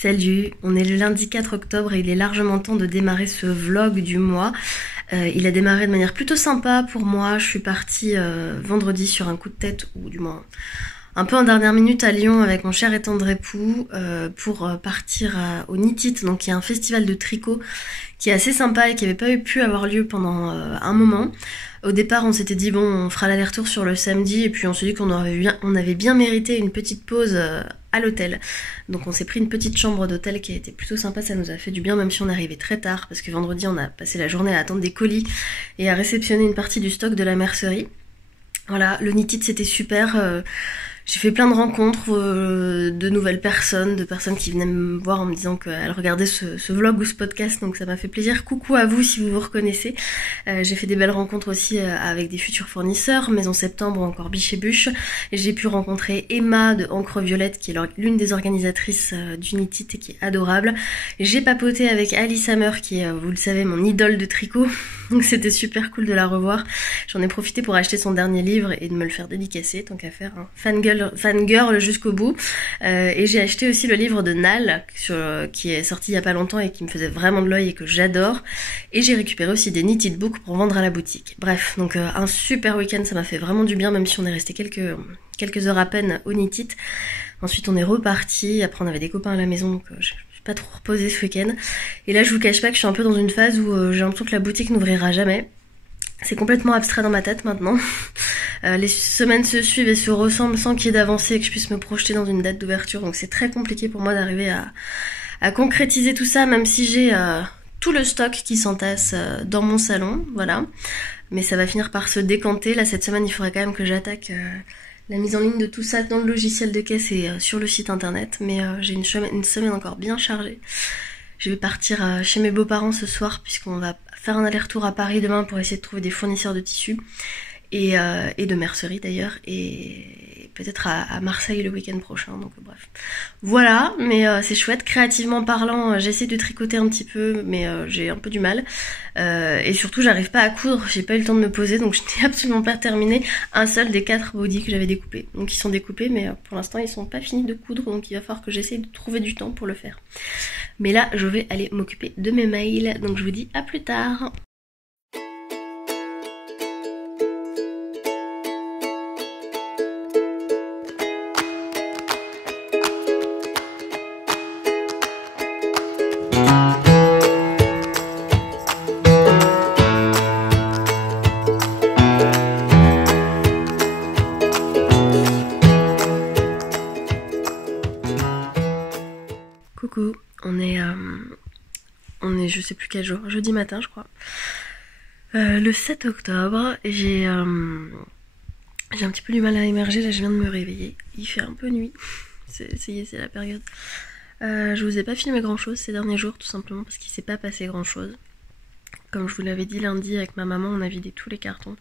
Salut, on est le lundi 4 octobre et il est largement temps de démarrer ce vlog du mois. Il a démarré de manière plutôt sympa pour moi. Je suis partie vendredi sur un coup de tête, ou du moins un peu en dernière minute à Lyon avec mon cher et tendre époux pour partir au Knit It, donc il y a un festival de tricot qui est assez sympa et qui n'avait pas pu avoir lieu pendant un moment. Au départ, on s'était dit bon, on fera l'aller-retour sur le samedi et puis on s'est dit qu'on avait bien mérité une petite pause à l'hôtel. Donc on s'est pris une petite chambre d'hôtel qui a été plutôt sympa, ça nous a fait du bien même si on arrivait très tard parce que vendredi on a passé la journée à attendre des colis et à réceptionner une partie du stock de la mercerie. Voilà, le Knit It c'était super. J'ai fait plein de rencontres de nouvelles personnes, de personnes qui venaient me voir en me disant qu'elles regardaient ce vlog ou ce podcast, donc ça m'a fait plaisir. Coucou à vous si vous vous reconnaissez. J'ai fait des belles rencontres aussi avec des futurs fournisseurs, Maison Septembre ou encore Biche et Bûche. Et j'ai pu rencontrer Emma de Encre Violette qui est l'une des organisatrices du Knit It et qui est adorable. J'ai papoté avec Alice Hammer qui est, vous le savez, mon idole de tricot. Donc c'était super cool de la revoir. J'en ai profité pour acheter son dernier livre et de me le faire dédicacer, tant qu'à faire, hein. Fangirl jusqu'au bout. Et j'ai acheté aussi le livre de Nal, qui est sorti il y a pas longtemps et qui me faisait vraiment de l'œil et que j'adore. Et j'ai récupéré aussi des Knit It Books pour vendre à la boutique. Bref, donc un super week-end, ça m'a fait vraiment du bien, même si on est resté quelques heures à peine au Knit It. Ensuite on est reparti, après on avait des copains à la maison, donc je pas trop reposé ce week-end. Et là je vous cache pas que je suis un peu dans une phase où j'ai l'impression que la boutique n'ouvrira jamais. C'est complètement abstrait dans ma tête maintenant. Les semaines se suivent et se ressemblent sans qu'il y ait d'avancée et que je puisse me projeter dans une date d'ouverture. Donc c'est très compliqué pour moi d'arriver à concrétiser tout ça, même si j'ai tout le stock qui s'entasse dans mon salon. Voilà. Mais ça va finir par se décanter. Là cette semaine il faudrait quand même que j'attaque la mise en ligne de tout ça dans le logiciel de caisse et sur le site internet. Mais j'ai une semaine encore bien chargée. Je vais partir chez mes beaux-parents ce soir puisqu'on va faire un aller-retour à Paris demain pour essayer de trouver des fournisseurs de tissus et de mercerie d'ailleurs, et peut-être à Marseille le week-end prochain, donc bref. Voilà, mais c'est chouette. Créativement parlant, j'essaie de tricoter un petit peu, mais j'ai un peu du mal. Et surtout, j'arrive pas à coudre, j'ai pas eu le temps de me poser, donc je n'ai absolument pas terminé un seul des 4 bodys que j'avais découpés. Donc ils sont découpés, mais pour l'instant ils sont pas finis de coudre, donc il va falloir que j'essaie de trouver du temps pour le faire. Mais là, je vais aller m'occuper de mes mails, donc je vous dis à plus tard. Coucou, on est je sais plus quel jour, jeudi matin je crois. Le 7 octobre, j'ai un petit peu du mal à émerger, là je viens de me réveiller. Il fait un peu nuit, c'est la période. Je vous ai pas filmé grand chose ces derniers jours, tout simplement parce qu'il s'est pas passé grand chose. Comme je vous l'avais dit lundi avec ma maman, on a vidé tous les cartons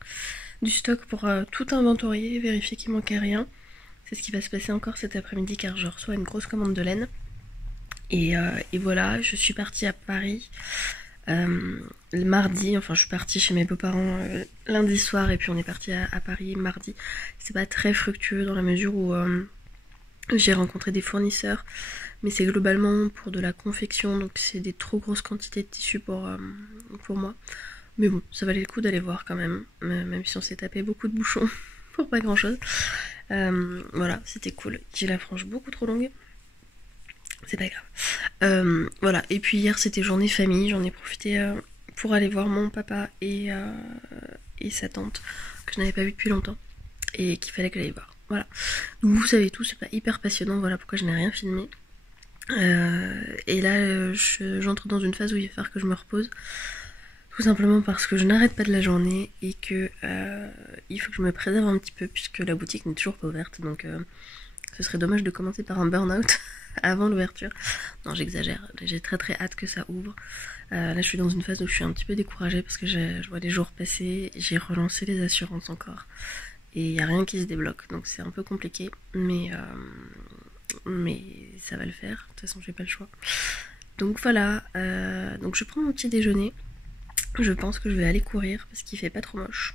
du stock pour tout inventorier, vérifier qu'il manquait rien. C'est ce qui va se passer encore cet après-midi car je reçois une grosse commande de laine. Et voilà, je suis partie à Paris le mardi, enfin je suis partie chez mes beaux-parents lundi soir et puis on est parti à Paris mardi. C'est pas très fructueux dans la mesure où j'ai rencontré des fournisseurs, mais c'est globalement pour de la confection, donc c'est des trop grosses quantités de tissu pour moi. Mais bon, ça valait le coup d'aller voir quand même, même si on s'est tapé beaucoup de bouchons pour pas grand chose. Voilà, c'était cool. J'ai la frange beaucoup trop longue. C'est pas grave. Voilà, et puis hier c'était journée famille, j'en ai profité pour aller voir mon papa et sa tante que je n'avais pas vu depuis longtemps et qu'il fallait que j'aille voir. Voilà, donc vous savez tout, c'est pas hyper passionnant, voilà pourquoi je n'ai rien filmé. Et là j'entre dans une phase où il va falloir que je me repose, tout simplement parce que je n'arrête pas de la journée et que il faut que je me préserve un petit peu puisque la boutique n'est toujours pas ouverte, donc ce serait dommage de commencer par un burn-out avant l'ouverture. Non, j'exagère, j'ai très hâte que ça ouvre. Là je suis dans une phase où je suis un petit peu découragée parce que je vois les jours passer, j'ai relancé les assurances encore et il n'y a rien qui se débloque, donc c'est un peu compliqué, mais ça va le faire, de toute façon j'ai pas le choix. Donc voilà, donc je prends mon petit déjeuner, je pense que je vais aller courir parce qu'il fait pas trop moche.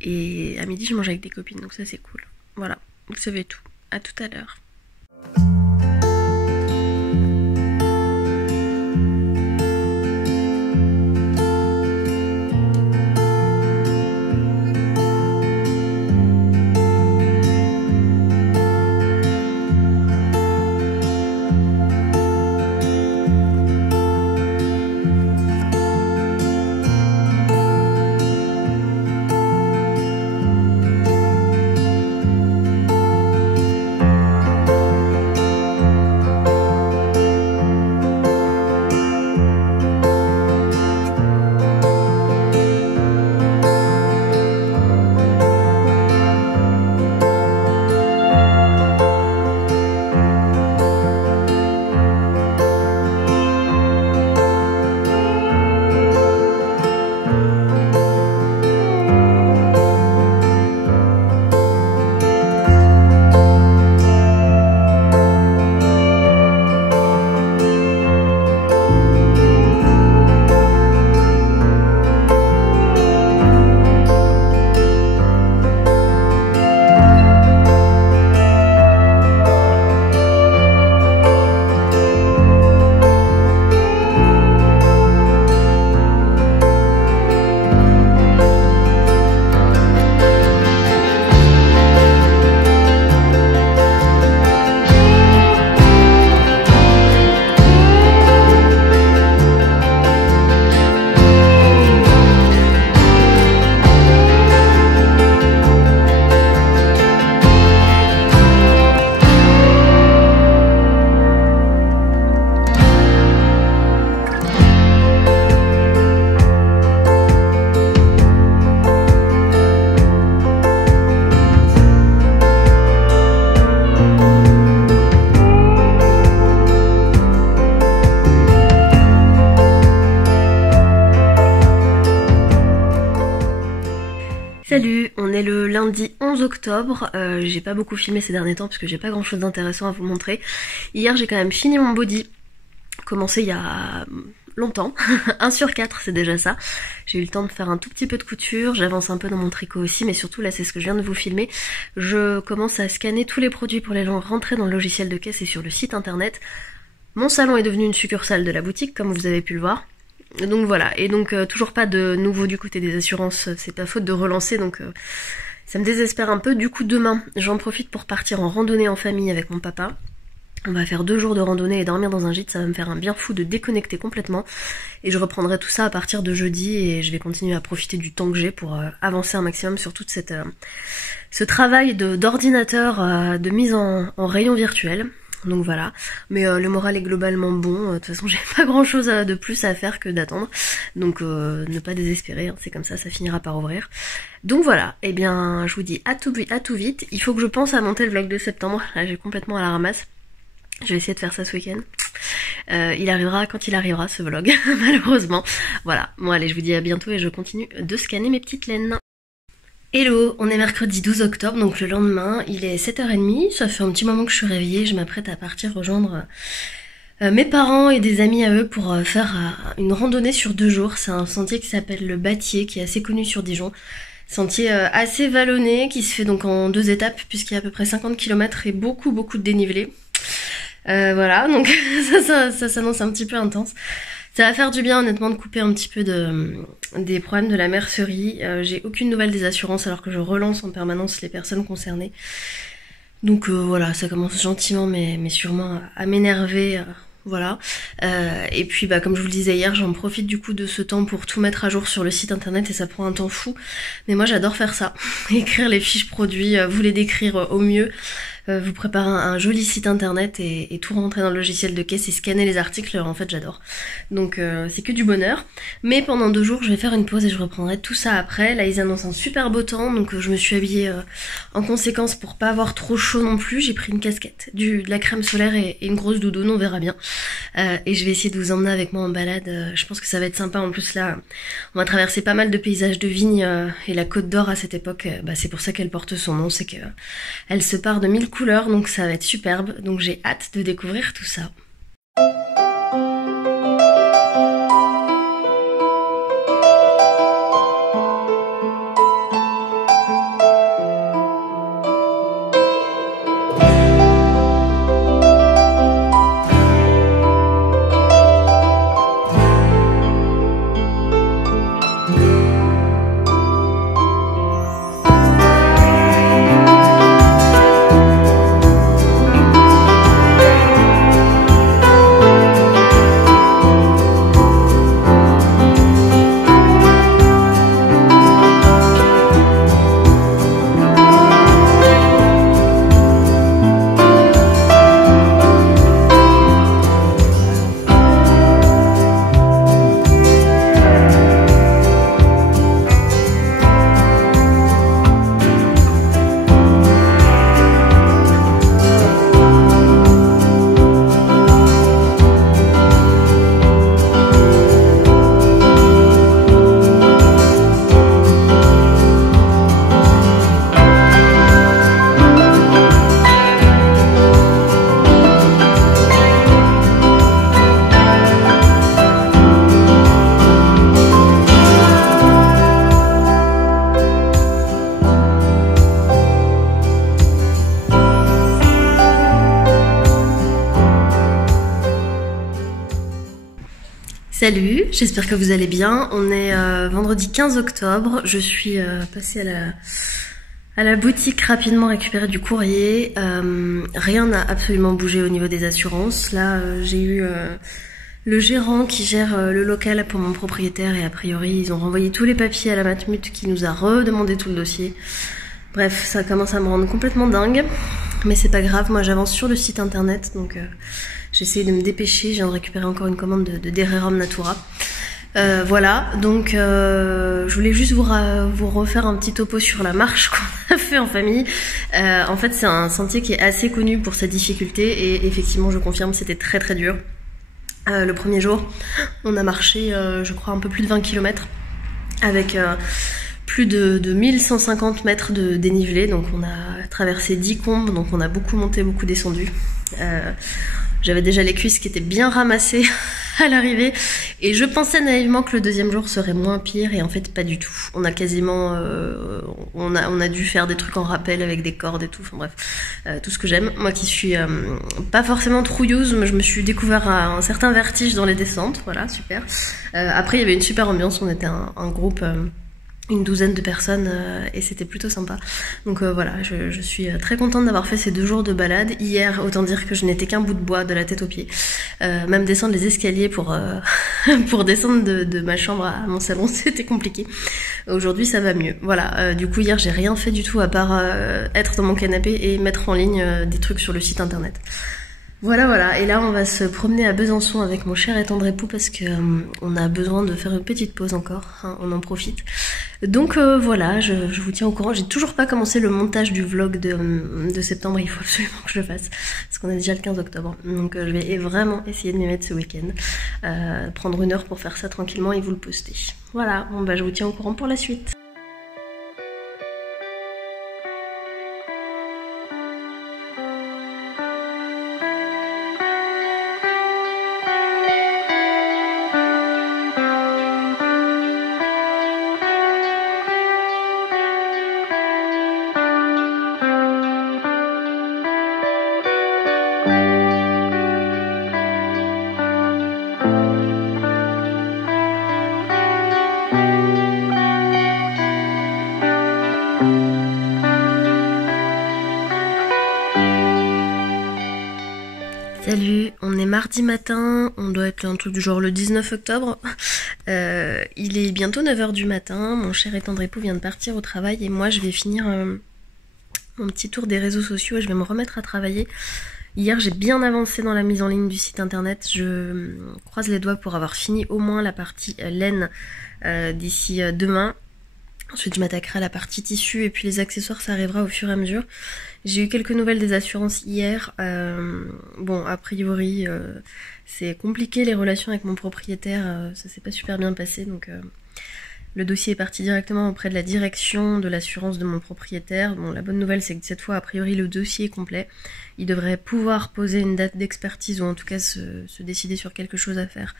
Et à midi je mange avec des copines, donc ça c'est cool. Voilà, vous savez tout, à tout à l'heure. est le lundi 11 octobre, j'ai pas beaucoup filmé ces derniers temps parce que j'ai pas grand chose d'intéressant à vous montrer. Hier j'ai quand même fini mon body, commencé il y a longtemps, 1 sur 4 c'est déjà ça. J'ai eu le temps de faire un tout petit peu de couture, j'avance un peu dans mon tricot aussi, mais surtout là c'est ce que je viens de vous filmer. Je commence à scanner tous les produits pour les gens rentrer dans le logiciel de caisse et sur le site internet. Mon salon est devenu une succursale de la boutique comme vous avez pu le voir. Donc voilà, et donc toujours pas de nouveau du côté des assurances, c'est pas faute de relancer, donc ça me désespère un peu. Du coup demain, j'en profite pour partir en randonnée en famille avec mon papa. On va faire 2 jours de randonnée et dormir dans un gîte, ça va me faire un bien fou de déconnecter complètement. Et je reprendrai tout ça à partir de jeudi et je vais continuer à profiter du temps que j'ai pour avancer un maximum sur toute cette ce travail d'ordinateur, de mise en rayon virtuel. Donc voilà, mais le moral est globalement bon, de toute façon j'ai pas grand chose de plus à faire que d'attendre, donc ne pas désespérer, hein, c'est comme ça finira par ouvrir. Donc voilà, et bien je vous dis à tout vite, il faut que je pense à monter le vlog de septembre, là j'ai complètement à la ramasse, je vais essayer de faire ça ce week-end. Il arrivera quand il arrivera ce vlog, malheureusement. Voilà, bon allez je vous dis à bientôt et je continue de scanner mes petites laines. Hello, on est mercredi 12 octobre, donc le lendemain, il est 7h30, ça fait un petit moment que je suis réveillée, je m'apprête à partir rejoindre mes parents et des amis à eux pour faire une randonnée sur 2 jours. C'est un sentier qui s'appelle le Bâtier, qui est assez connu sur Dijon. Sentier assez vallonné, qui se fait donc en 2 étapes, puisqu'il y a à peu près 50 km et beaucoup de dénivelé. Voilà, donc ça s'annonce un petit peu intense. Ça va faire du bien honnêtement de couper un petit peu des problèmes de la mercerie. J'ai aucune nouvelle des assurances alors que je relance en permanence les personnes concernées. Donc voilà, ça commence gentiment mais sûrement à m'énerver. Voilà. Et puis bah comme je vous le disais hier, j'en profite du coup de ce temps pour tout mettre à jour sur le site internet et ça prend un temps fou. Mais moi j'adore faire ça. Écrire les fiches produits, vous les décrire au mieux. Vous préparez un joli site internet et tout rentrer dans le logiciel de caisse et scanner les articles, en fait j'adore. Donc c'est que du bonheur. Mais pendant 2 jours je vais faire une pause et je reprendrai tout ça après. Là ils annoncent un super beau temps, donc je me suis habillée en conséquence pour pas avoir trop chaud non plus. J'ai pris une casquette, de la crème solaire et une grosse doudoune, on verra bien. Et je vais essayer de vous emmener avec moi en balade. Je pense que ça va être sympa. En plus là, on va traverser pas mal de paysages de vignes et la Côte d'Or à cette époque, c'est pour ça qu'elle porte son nom, c'est que elle se part de 1000 couleurs, donc ça va être superbe. Donc j'ai hâte de découvrir tout ça. Salut, j'espère que vous allez bien. On est vendredi 15 octobre. Je suis passée à la boutique rapidement récupérer du courrier. Rien n'a absolument bougé au niveau des assurances. Là, j'ai eu le gérant qui gère le local pour mon propriétaire et a priori, ils ont renvoyé tous les papiers à la Matmut qui nous a redemandé tout le dossier. Bref, ça commence à me rendre complètement dingue. Mais c'est pas grave, moi j'avance sur le site internet, donc j'essaye de me dépêcher. Je viens de récupérer encore une commande de Dererum Natura. Voilà, donc je voulais juste vous refaire un petit topo sur la marche qu'on a fait en famille. En fait, c'est un sentier qui est assez connu pour sa difficulté et effectivement, je confirme, c'était très très dur. Le premier jour, on a marché, je crois, un peu plus de 20 km avec plus de 1150 mètres de dénivelé, donc on a traversé 10 combes, donc on a beaucoup monté, beaucoup descendu. J'avais déjà les cuisses qui étaient bien ramassées à l'arrivée et je pensais naïvement que le deuxième jour serait moins pire et en fait pas du tout. On a quasiment, on a dû faire des trucs en rappel avec des cordes et tout, enfin bref, tout ce que j'aime. Moi qui suis pas forcément trouilleuse, mais je me suis découvert un certain vertige dans les descentes, voilà, super. Après il y avait une super ambiance, on était un groupe... une douzaine de personnes et c'était plutôt sympa. Donc voilà, je suis très contente d'avoir fait ces 2 jours de balade. Hier, autant dire que je n'étais qu'un bout de bois de la tête aux pieds. Même descendre les escaliers pour pour descendre de ma chambre à mon salon, c'était compliqué. Aujourd'hui, ça va mieux. Voilà, du coup hier, j'ai rien fait du tout à part être dans mon canapé et mettre en ligne des trucs sur le site internet. Voilà, et là on va se promener à Besançon avec mon cher et tendre époux parce que on a besoin de faire une petite pause encore, hein, on en profite. Donc voilà, je vous tiens au courant, j'ai toujours pas commencé le montage du vlog de septembre, il faut absolument que je le fasse, parce qu'on est déjà le 15 octobre, donc je vais vraiment essayer de m'y mettre ce week-end, prendre 1 heure pour faire ça tranquillement et vous le poster. Voilà, bon bah je vous tiens au courant pour la suite. Salut, on est mardi matin, on doit être un truc du genre le 19 octobre. Il est bientôt 9h du matin, mon cher et tendre époux vient de partir au travail et moi je vais finir mon petit tour des réseaux sociaux et je vais me remettre à travailler. Hier j'ai bien avancé dans la mise en ligne du site internet, je croise les doigts pour avoir fini au moins la partie laine d'ici demain. Ensuite je m'attaquerai à la partie tissu et puis les accessoires ça arrivera au fur et à mesure. J'ai eu quelques nouvelles des assurances hier. Bon, a priori, c'est compliqué les relations avec mon propriétaire. Ça s'est pas super bien passé, donc le dossier est parti directement auprès de la direction de l'assurance de mon propriétaire. Bon, la bonne nouvelle, c'est que cette fois, a priori, le dossier est complet. Il devrait pouvoir poser une date d'expertise ou en tout cas se décider sur quelque chose à faire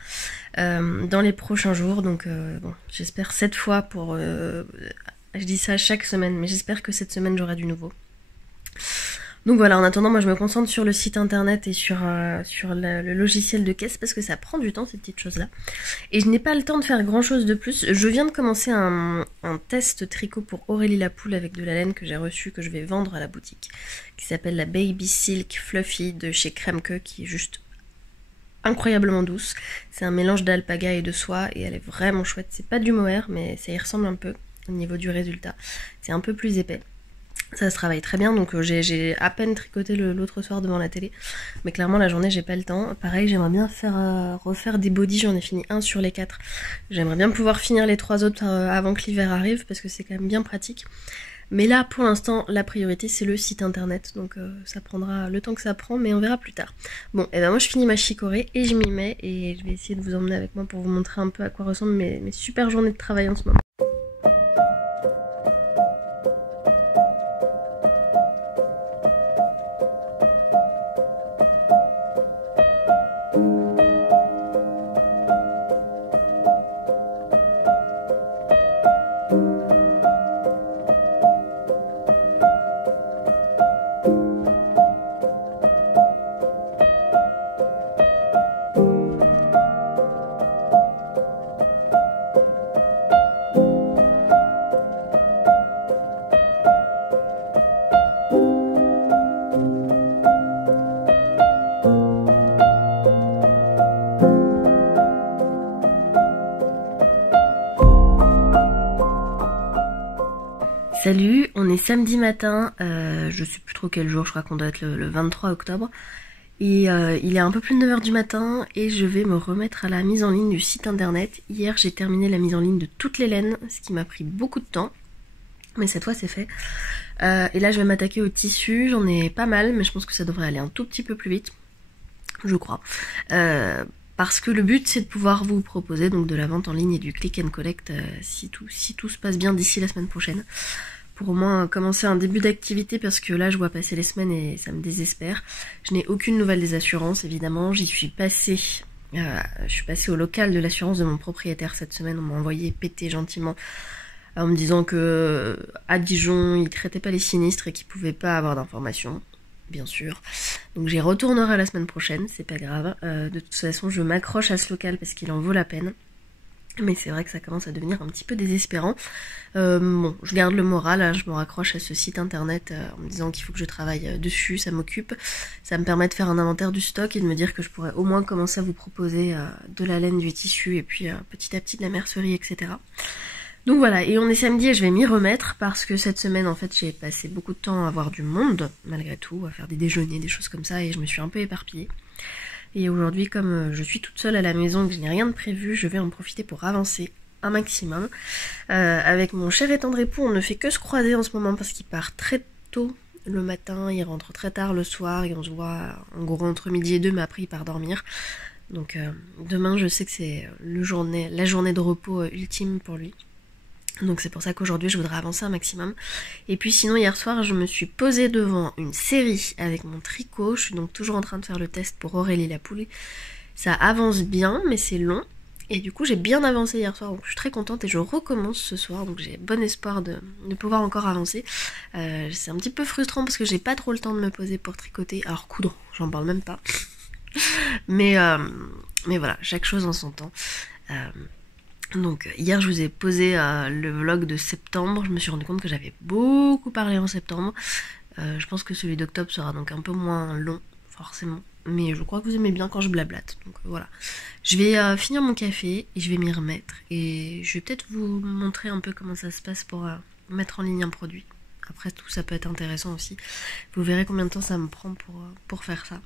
dans les prochains jours. Donc, bon, j'espère cette fois pour... je dis ça chaque semaine, mais j'espère que cette semaine, j'aurai du nouveau. Donc voilà, en attendant, moi je me concentre sur le site internet et sur le logiciel de caisse parce que ça prend du temps ces petites choses là. Et je n'ai pas le temps de faire grand chose de plus. Je viens de commencer un test tricot pour Aurélie la poule avec de la laine que j'ai reçue, que je vais vendre à la boutique, qui s'appelle la Baby Silk Fluffy de chez Kremke, qui est juste incroyablement douce. C'est un mélange d'alpaga et de soie et elle est vraiment chouette. C'est pas du mohair mais ça y ressemble un peu au niveau du résultat. C'est un peu plus épais. Ça se travaille très bien, donc j'ai à peine tricoté l'autre soir devant la télé. Mais clairement la journée j'ai pas le temps. Pareil, j'aimerais bien refaire des bodys, j'en ai fini 1 sur les 4. J'aimerais bien pouvoir finir les 3 autres avant que l'hiver arrive parce que c'est quand même bien pratique. Mais là pour l'instant la priorité c'est le site internet, donc ça prendra le temps que ça prend mais on verra plus tard. Bon, et ben moi je finis ma chicorée et je m'y mets et je vais essayer de vous emmener avec moi pour vous montrer un peu à quoi ressemblent mes super journées de travail en ce moment. Salut, on est samedi matin, je sais plus trop quel jour, je crois qu'on doit être le 23 octobre. Et il est un peu plus de 9h du matin et je vais me remettre à la mise en ligne du site internet. Hier j'ai terminé la mise en ligne de toutes les laines, ce qui m'a pris beaucoup de temps. Mais cette fois c'est fait. Et là je vais m'attaquer au tissu, j'en ai pas mal, mais je pense que ça devrait aller un tout petit peu plus vite. Je crois. parce que le but c'est de pouvoir vous proposer donc de la vente en ligne et du click and collect si tout se passe bien d'ici la semaine prochaine. Pour au moins commencer un début d'activité parce que là je vois passer les semaines et ça me désespère. Je n'ai aucune nouvelle des assurances évidemment, j'y suis passée. Je suis passée au local de l'assurance de mon propriétaire cette semaine, on m'a envoyé péter gentiment en me disant que à Dijon ils traitaient pas les sinistres et qu'ils pouvaient pas avoir d'informations, bien sûr. Donc j'y retournerai la semaine prochaine, c'est pas grave. De toute façon je m'accroche à ce local parce qu'il en vaut la peine. Mais c'est vrai que ça commence à devenir un petit peu désespérant. Bon, je garde le moral, hein, je me raccroche à ce site internet en me disant qu'il faut que je travaille dessus, ça m'occupe. Ça me permet de faire un inventaire du stock et de me dire que je pourrais au moins commencer à vous proposer de la laine, du tissu et puis petit à petit de la mercerie, etc. Donc voilà, et on est samedi et je vais m'y remettre parce que cette semaine en fait j'ai passé beaucoup de temps à voir du monde, malgré tout, à faire des déjeuners, des choses comme ça et je me suis un peu éparpillée. Et aujourd'hui, comme je suis toute seule à la maison et que je n'ai rien de prévu, je vais en profiter pour avancer un maximum. Avec mon cher et tendre époux, on ne fait que se croiser en ce moment parce qu'il part très tôt le matin, il rentre très tard le soir et on se voit en gros entre midi et 2, mais après il part dormir. Donc demain, je sais que c'est la journée de repos ultime pour lui. Donc c'est pour ça qu'aujourd'hui je voudrais avancer un maximum. Et puis sinon hier soir je me suis posée devant une série avec mon tricot. Je suis donc toujours en train de faire le test pour Aurélie la poule. Ça avance bien mais c'est long. Et du coup j'ai bien avancé hier soir donc je suis très contente et je recommence ce soir. Donc j'ai bon espoir de pouvoir encore avancer. C'est un petit peu frustrant parce que j'ai pas trop le temps de me poser pour tricoter. Alors coudre, j'en parle même pas. mais voilà, chaque chose en son temps. Donc hier je vous ai posé le vlog de septembre, je me suis rendu compte que j'avais beaucoup parlé en septembre. Je pense que celui d'octobre sera donc un peu moins long, forcément. Mais je crois que vous aimez bien quand je blablate, donc voilà. Je vais finir mon café et je vais m'y remettre. Et je vais peut-être vous montrer un peu comment ça se passe pour mettre en ligne un produit. Après tout ça peut être intéressant aussi. Vous verrez combien de temps ça me prend pour faire ça.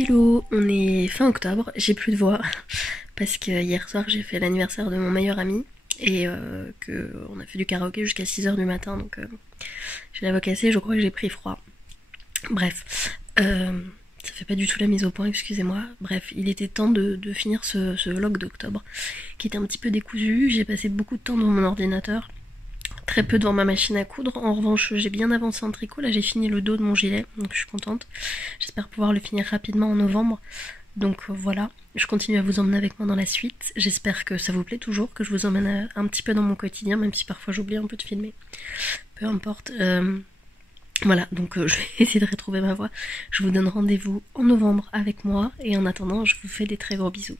Hello, on est fin octobre, j'ai plus de voix parce que hier soir j'ai fait l'anniversaire de mon meilleur ami et que on a fait du karaoké jusqu'à 6 h du matin donc j'ai la voix cassée, je crois que j'ai pris froid. Bref, ça fait pas du tout la mise au point, excusez-moi. Bref, il était temps de finir ce vlog d'octobre qui était un petit peu décousu. J'ai passé beaucoup de temps devant mon ordinateur, très peu devant ma machine à coudre. En revanche, j'ai bien avancé en tricot. Là, j'ai fini le dos de mon gilet, donc je suis contente. J'espère pouvoir le finir rapidement en novembre. Donc voilà, je continue à vous emmener avec moi dans la suite. J'espère que ça vous plaît toujours, que je vous emmène un petit peu dans mon quotidien, même si parfois j'oublie un peu de filmer. Peu importe. Voilà, donc je vais essayer de retrouver ma voix. Je vous donne rendez-vous en novembre avec moi. Et en attendant, je vous fais des très gros bisous.